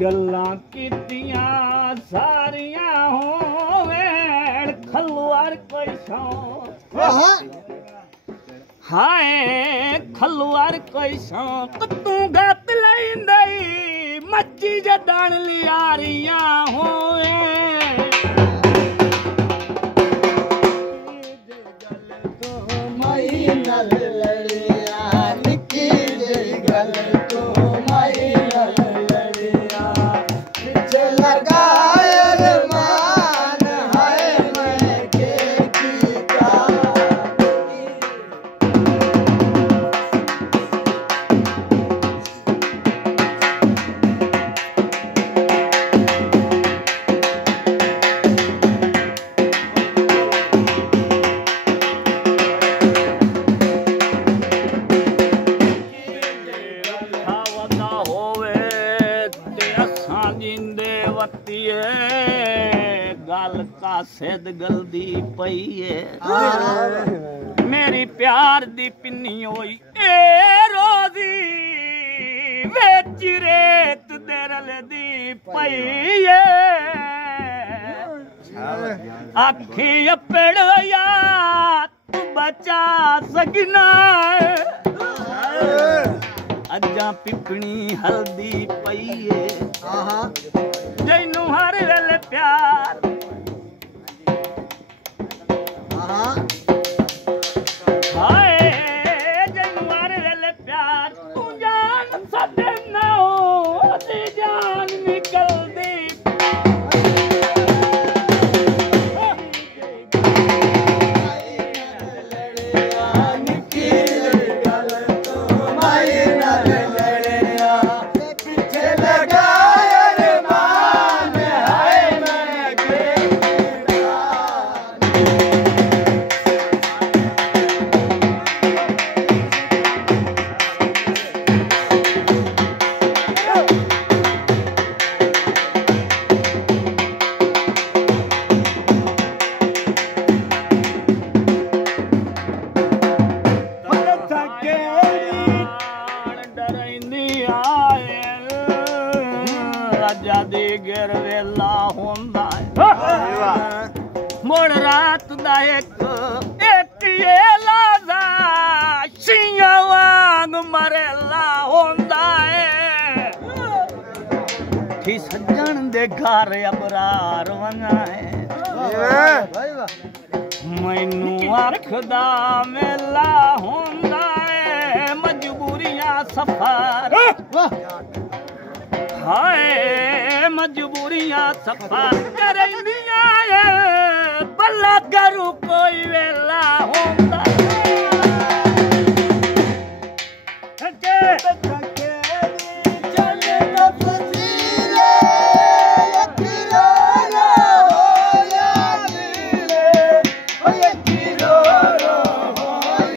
गल्लां कीतियां सारियां होवे खलवार कोई शौक हाय खलवार कोई शौक तू गत लईंदई मच्छी जदान लियारियां होवे गल कासेद गलदी पई है मेरी प्यार दी पिन्नी होई ए रोजी बेच रेत दे रलदी पई है आखी अपड़या तू बचा सकना अजा पिपणी हल्दी पई है जैनू हर वेले प्यार हाय जैनू हर वेले प्यार तू जान सदे ना हो दी जान निकल दी गिर वेला होंदा मोड़ रात दा एक ये लाजा शिया वांग मरेला होंदा है थी सज्जन दे घर अबरार वना है मैनू आखदा मेला होंदा है मजबूरियां सफर हाय मजबूरियां सफर करे